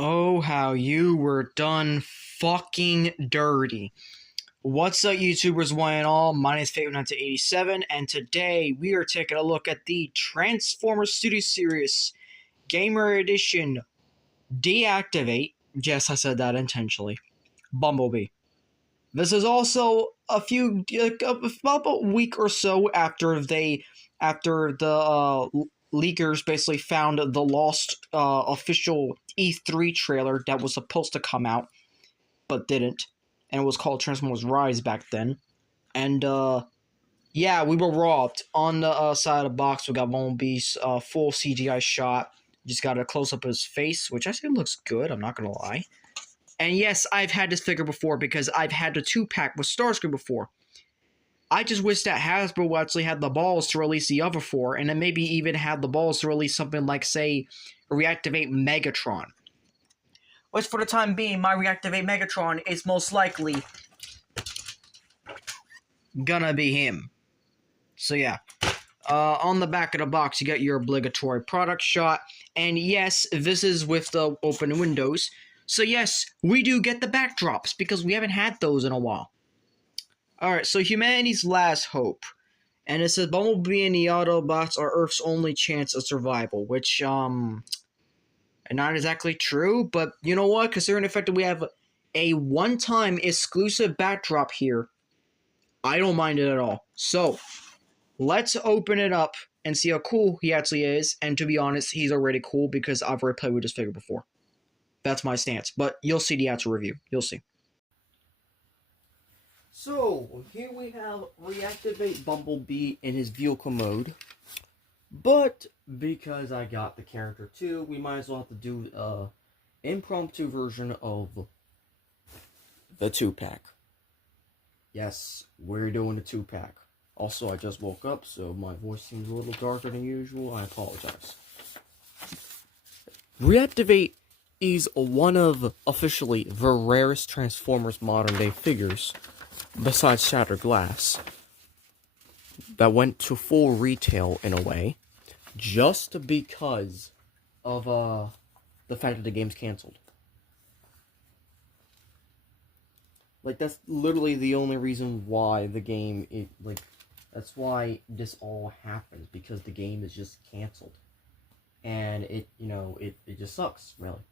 Oh, how you were done fucking dirty. What's up, YouTubers, one and all? My name is Favorite1987, and today we are taking a look at the Transformers Studio Series Gamer Edition Deactivate. Yes, I said that intentionally. Bumblebee. This is also about a week or so after the leakers basically found the lost official E3 trailer that was supposed to come out but didn't, and it was called Transformers Rise back then. And yeah, we were robbed. On the side of the box, we got Bumblebee's full CGI shot. Just got a close up of his face, which I say looks good. I'm not gonna lie. And yes, I've had this figure before because I've had the 2-pack with Starscream before. I just wish that Hasbro actually had the balls to release the other 4, and then maybe even had the balls to release something like, say, Reactivate Megatron. Which, for the time being, my Reactivate Megatron is most likely gonna be him. So yeah. On the back of the box, you got your obligatory product shot. And yes, this is with the open windows. So yes, we do get the backdrops, because we haven't had those in a while. Alright, so humanity's last hope. And it says Bumblebee and the Autobots are Earth's only chance of survival, which, not exactly true, but you know what? Considering the fact that we have a one-time exclusive backdrop here, I don't mind it at all. So, let's open it up and see how cool he actually is. And to be honest, he's already cool because I've already played with this figure before. That's my stance. But you'll see the actual review. You'll see. So, here we have Reactivate Bumblebee in his vehicle mode. But, because I got the character too, we might as well have to do an impromptu version of the 2-pack. Yes, we're doing a 2-pack. Also, I just woke up, so my voice seems a little darker than usual. I apologize. Reactivate is one of, officially, the rarest Transformers modern-day figures, besides Shattered Glass, that went to full retail, in a way, just because of the fact that the game's canceled. Like, that's literally the only reason why the game, that's why this all happens, because the game is just canceled. And it just sucks, really.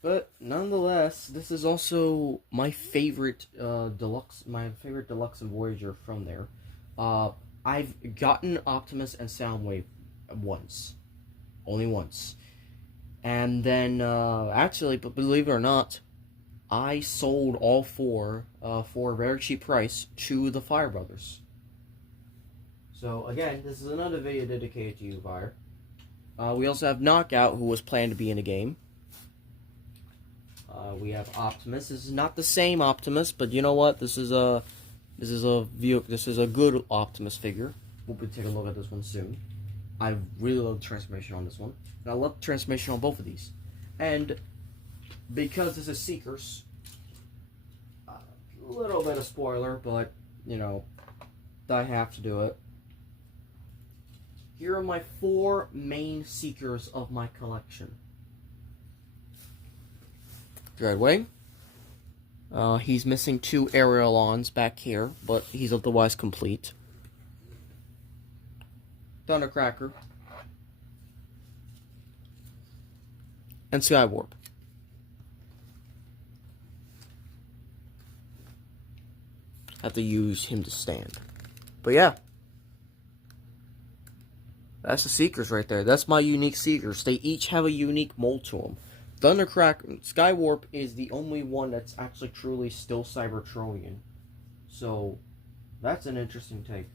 But, nonetheless, this is also my favorite, deluxe and Voyager from there. I've gotten Optimus and Soundwave once. Only once. And then, actually, but believe it or not, I sold all 4 for a very cheap price to the Fire Brothers. So, again, this is another video dedicated to you, Fire. We also have Knockout, who was planned to be in the game. We have Optimus. This is not the same Optimus, but you know what? This is a good Optimus figure. We'll be taking a look at this one soon. I really love the transformation on this one. And I love the transformation on both of these. And because this is Seekers, a little bit of spoiler, but, I have to do it. Here are my 4 main Seekers of my collection. Dreadwing. He's missing 2 Aerialons back here, but he's otherwise complete. Thundercracker. And Skywarp. Have to use him to stand. But yeah. That's the Seekers right there. That's my unique Seekers. They each have a unique mold to them. Skywarp is the only one that's actually truly still Cybertronian. So, that's an interesting take.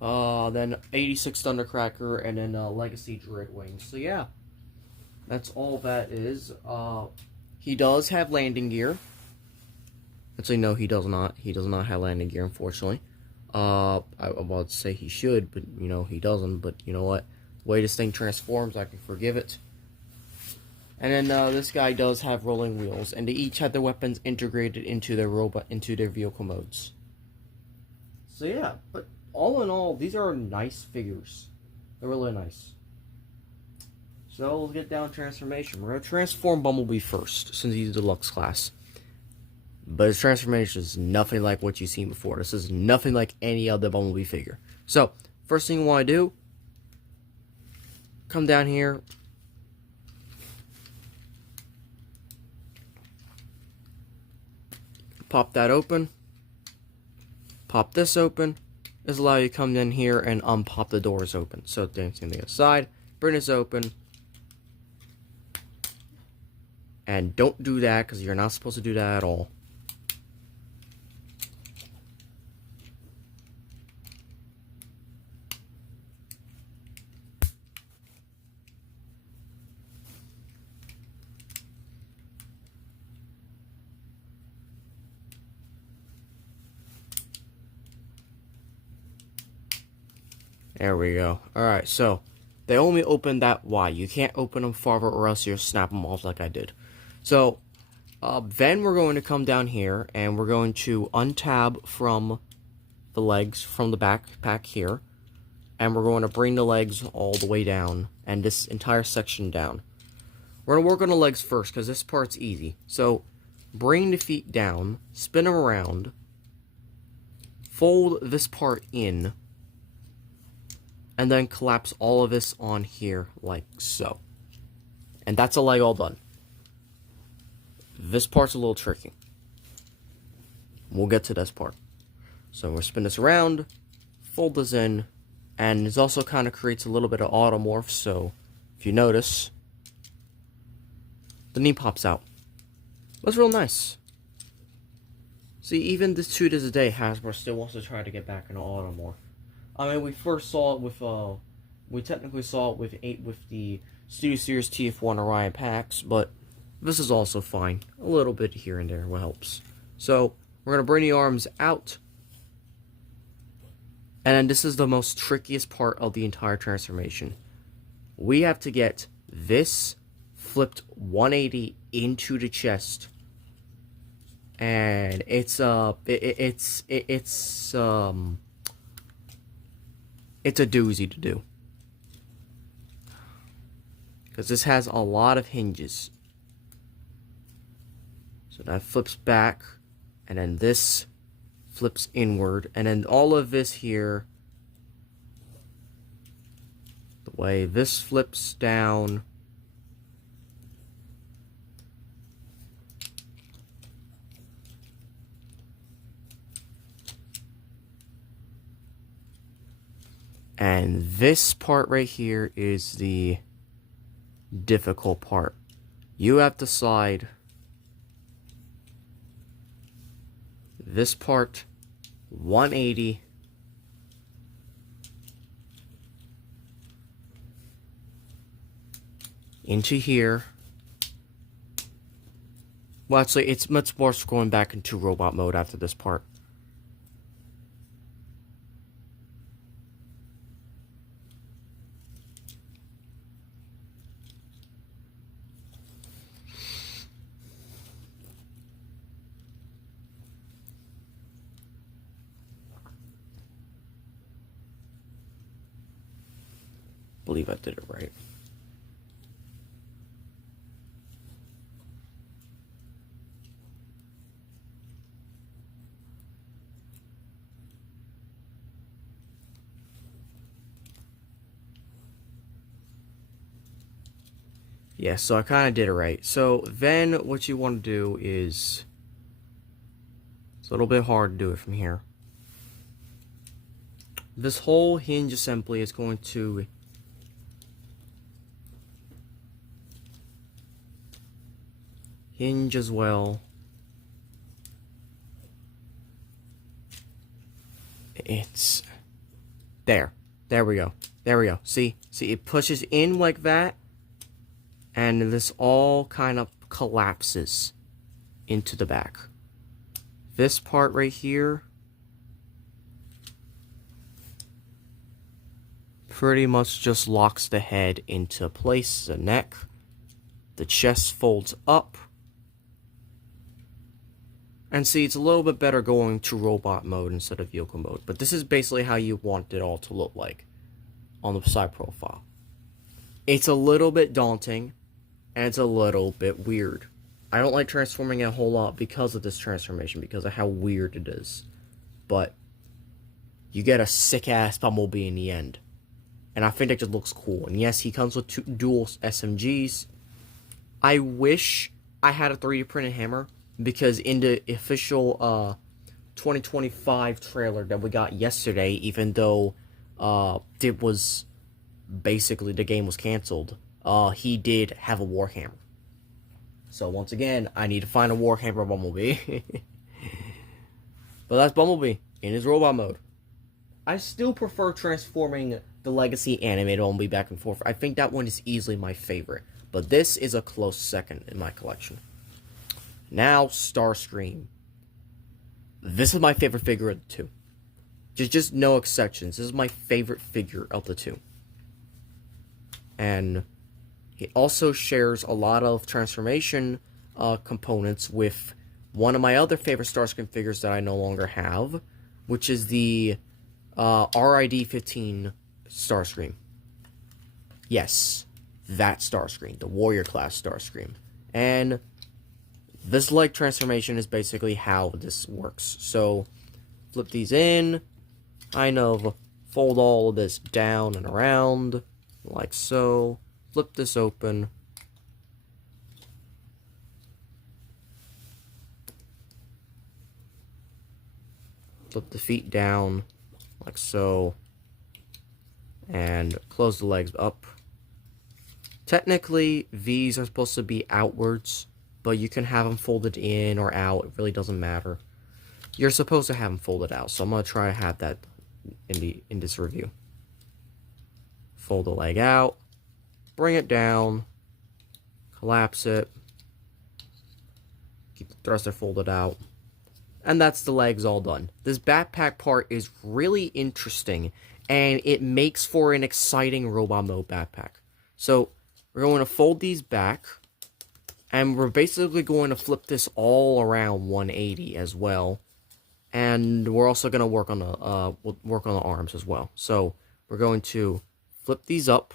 Then 86 Thundercracker, and then Legacy Dreadwing. So yeah, that's all that is. He does have landing gear. Actually, no, he does not. He does not have landing gear, unfortunately. I'm about to say he should, but, he doesn't. But, you know what? The way this thing transforms, I can forgive it. And then, this guy does have rolling wheels, and they each have their weapons integrated into their vehicle modes. So yeah, but all in all, these are nice figures. They're really nice. So we'll get down to transformation. We're going to transform Bumblebee first, since he's the deluxe class. But his transformation is nothing like what you've seen before. This is nothing like any other Bumblebee figure. So, first thing you want to do, come down here. Pop that open. Pop this open. This allows you to come in here and unpop the doors open. So, then same thing aside. Bring this open. And don't do that, because you're not supposed to do that at all. There we go. Alright, so they only open that wide. You can't open them farther or else you'll snap them off like I did. So, then we're going to come down here and we're going to untab from the legs from the backpack here. And we're going to bring the legs all the way down and this entire section down. We're going to work on the legs first because this part's easy. So, bring the feet down, spin them around, fold this part in, and then collapse all of this on here like so. And that's a leg all done. This part's a little tricky. We'll get to this part. So we'll spin this around, fold this in, and it also kind of creates a little bit of automorph, so if you notice, the knee pops out. That's real nice. See, even this 2 days a day, Hasbro still wants to try to get back into automorph. I mean, we first saw it with, we technically saw it with the Studio Series TF1 Orion packs, but this is also fine. A little bit here and there helps. So, we're going to bring the arms out. And then this is the most trickiest part of the entire transformation. We have to get this flipped 180 into the chest. And it's a doozy to do. Because this has a lot of hinges. So that flips back, and then this flips inward, and then all of this here, the way this flips down, and this part right here is the difficult part. You have to slide this part 180 into here. Well, actually, it's much worse going back into robot mode after this part. I believe I did it right. Yeah, so I kind of did it right. So then what you want to do is, it's a little bit hard to do it from here. This whole hinge assembly is going to hinge as well. It's there. There we go. There we go. See, it pushes in like that, and this all kind of collapses into the back. This part right here pretty much just locks the head into place, the neck. The chest folds up. And see, it's a little bit better going to robot mode instead of vehicle mode. But this is basically how you want it all to look like. on the side profile. It's a little bit daunting, and it's a little bit weird. I don't like transforming it a whole lot because of this transformation, because of how weird it is. But you get a sick-ass Bumblebee in the end. And I think that just looks cool. And yes, he comes with two dual SMGs. I wish I had a 3D printed hammer, because in the official 2025 trailer that we got yesterday, even though it was basically the game was canceled, he did have a Warhammer. So once again, I need to find a Warhammer Bumblebee. But that's Bumblebee in his robot mode. I still prefer transforming the Legacy animated Bumblebee back and forth. I think that one is easily my favorite. But this is a close second in my collection. Now, Starscream. This is my favorite figure of the two. Just no exceptions. This is my favorite figure of the two. And he also shares a lot of transformation components with one of my other favorite Starscream figures that I no longer have, which is the RID-15 Starscream. Yes, that Starscream, the Warrior class Starscream. And this leg transformation is basically how this works. So, flip these in, kind of fold all of this down and around, like so. Flip this open. Flip the feet down, like so. And close the legs up. Technically, these are supposed to be outwards, but you can have them folded in or out. It really doesn't matter. You're supposed to have them folded out, so I'm going to try to have that in this review. Fold the leg out. Bring it down, collapse it, keep the thruster folded out, and that's the legs all done. This backpack part is really interesting, and it makes for an exciting robot mode backpack. So, we're going to fold these back, and we're basically going to flip this all around 180 as well, and we're also going to work on the arms as well. So, we're going to flip these up.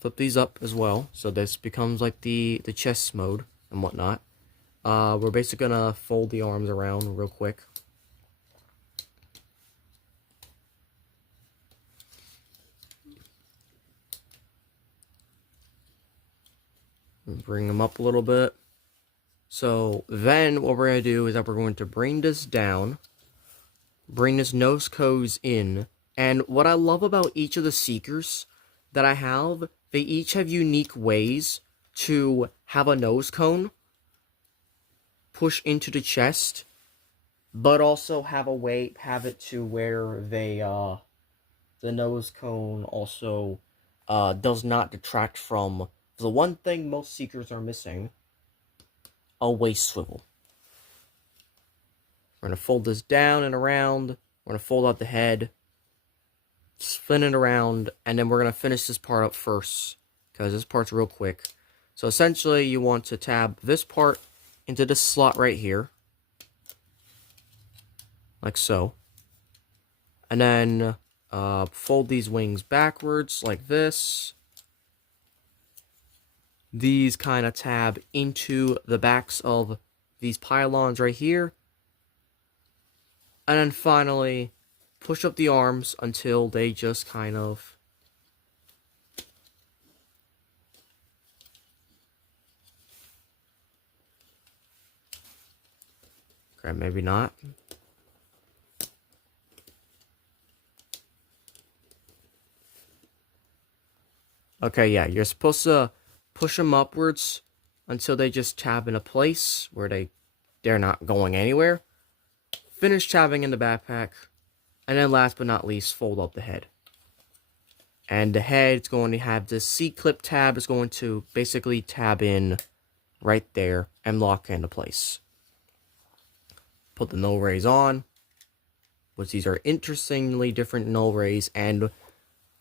Flip these up as well, so this becomes like the chest mode and whatnot. We're basically gonna fold the arms around real quick. Bring them up a little bit. So then what we're gonna do is that we're going to bring this down, bring this nose cone in, and what I love about each of the Seekers that I have, they each have unique ways to have a nose cone push into the chest, but also have it to where they the nose cone also does not detract from the one thing most Seekers are missing: a waist swivel. We're gonna fold this down and around. We're gonna fold out the head, spin it around, and then we're going to finish this part up first, because this part's real quick. So essentially, you want to tab this part into this slot right here, like so. And then fold these wings backwards, like this. These kind of tab into the backs of these pylons right here. And then finally, push up the arms until they just kind of okay, maybe not. Okay, yeah, you're supposed to push them upwards until they just tab in a place where they're not going anywhere. Finish tabbing in the backpack. And then last but not least, fold up the head. And the head's going to have this C-clip tab is going to basically tab in right there and lock into place. Put the null rays on, which these are interestingly different null rays. And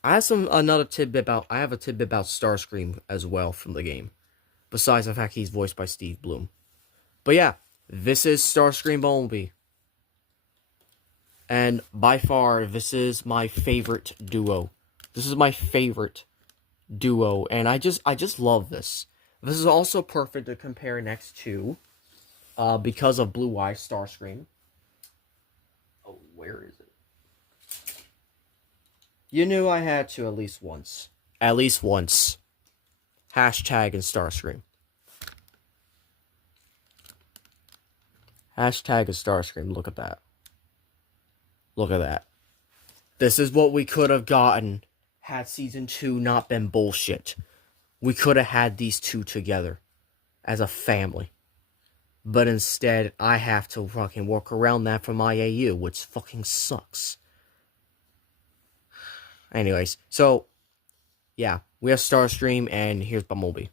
I have a tidbit about Starscream as well from the game, besides the fact he's voiced by Steve Bloom. But yeah, this is Starscream Bumblebee. And by far, this is my favorite duo. This is my favorite duo, and I just love this. This is also perfect to compare next to, because of Blue Eye Starscream. Oh, where is it? You knew I had to at least once. At least once. Hashtag and Starscream. Hashtag and Starscream. Look at that. Look at that. This is what we could have gotten had Season 2 not been bullshit. We could have had these two together as a family. But instead, I have to fucking work around that for my AU, which fucking sucks. Anyways, so, yeah, we have Starscream, and here's Bumblebee.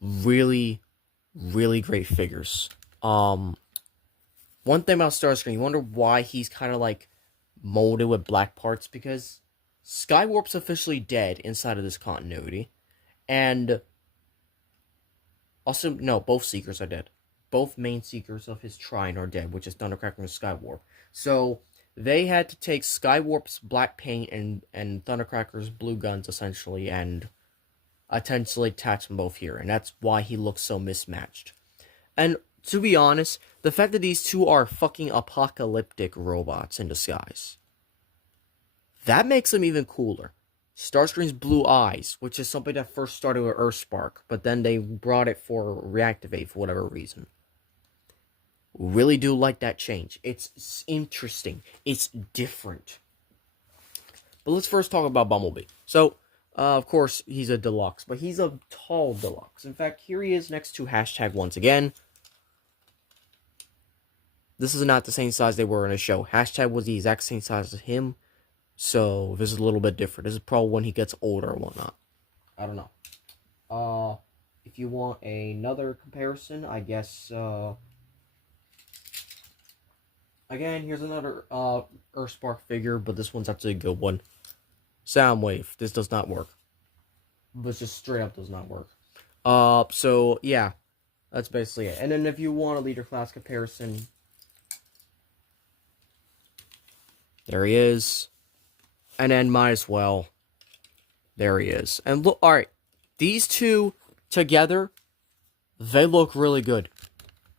Really, really great figures. One thing about Starscream, you wonder why he's kind of like molded with black parts, because Skywarp's officially dead inside of this continuity, and also, no, both Seekers are dead. Both main Seekers of his Trine are dead, which is Thundercracker and Skywarp. So, they had to take Skywarp's black paint and Thundercracker's blue guns, essentially, and essentially attach them both here. And that's why he looks so mismatched. And, to be honest, the fact that these two are fucking apocalyptic robots in disguise, that makes them even cooler. Starscream's blue eyes, which is something that first started with Earthspark, but then they brought it for Reactivate for whatever reason. Really do like that change. It's interesting. It's different. But let's first talk about Bumblebee. So, of course, he's a deluxe, but he's a tall deluxe. In fact, here he is next to Hashtag once again. This is not the same size they were in the show. Hashtag was the exact same size as him. So, this is a little bit different. This is probably when he gets older or whatnot. I don't know. If you want another comparison, I guess, again, here's another, Earthspark figure, but this one's actually a good one. Soundwave. This does not work. This just straight up does not work. So, yeah. That's basically it. And then if you want a leader class comparison, there he is. And then might as well. There he is. And look, alright. These two together, they look really good.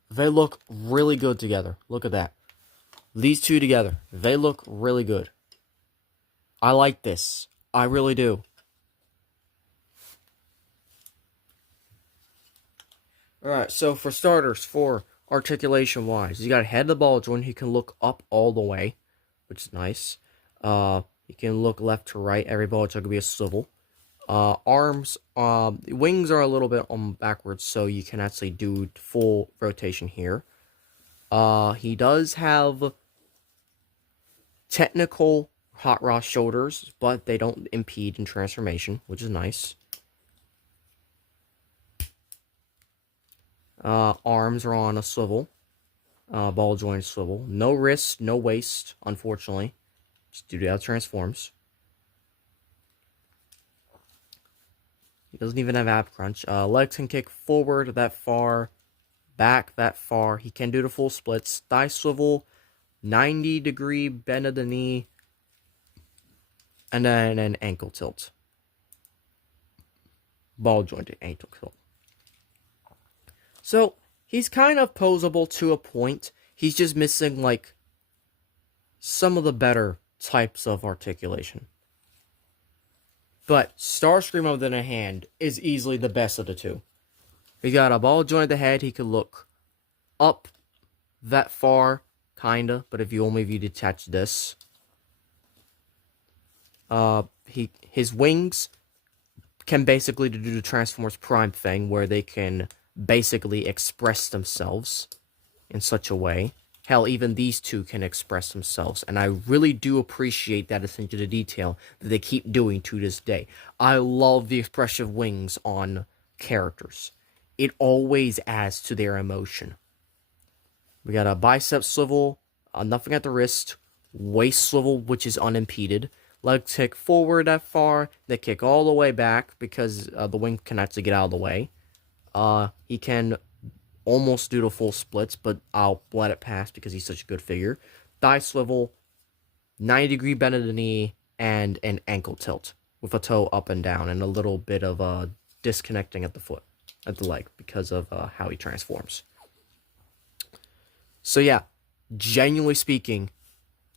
They look really good together. Look at that. These two together, they look really good. I like this. I really do. Alright, so for starters, for articulation-wise, you got head of the ball joint. He can look up all the way, which is nice. You can look left to right. Every ball joint could be a swivel. Arms, wings are a little bit backwards, so you can actually do full rotation here. He does have technical hot rod shoulders, but they don't impede in transformation, which is nice. Arms are on a swivel. Ball joint swivel. No wrist, no waist, unfortunately. Just due to how it transforms. He doesn't even have ab crunch. Legs can kick forward that far, back that far. He can do the full splits. Thigh swivel, 90-degree bend of the knee, and then an ankle tilt. Ball jointed ankle tilt. So, he's kind of posable to a point. He's just missing, like, some of the better types of articulation. But Starscream, on the other hand, is easily the best of the two. He got a ball joint at the head. He could look up that far, kinda. But if you detach this, his wings can basically do the Transformers Prime thing, where they can basically express themselves in such a way. Hell, even these two can express themselves, and I really do appreciate that attention to detail that they keep doing to this day. I love the expressive wings on characters. It always adds to their emotion. We got a bicep swivel, nothing at the wrist, waist swivel, which is unimpeded. Legs kick forward that far, they kick all the way back because the wing can actually get out of the way. He can almost do the full splits, but I'll let it pass because he's such a good figure. thigh swivel, 90-degree bend of the knee, and an ankle tilt with a toe up and down and a little bit of disconnecting at the foot, at the leg, because of how he transforms. So yeah, genuinely speaking,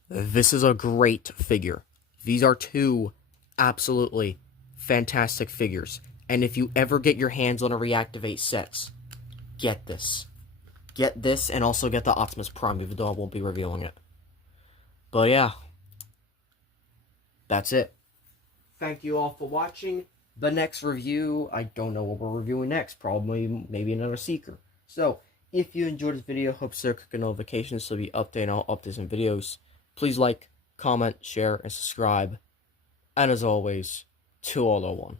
this is a great figure. These are two absolutely fantastic figures. And if you ever get your hands on a Reactivate sets, get this. Get this and also get the Optimus Prime, even though I won't be reviewing it. But yeah, that's it. Thank you all for watching. The next review, I don't know what we're reviewing next. Probably maybe another Seeker. So, if you enjoyed this video, hope to click the notifications so you'll be updated on all updates and videos. Please like, comment, share, and subscribe. And as always, Til All Are One.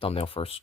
Thumbnail first.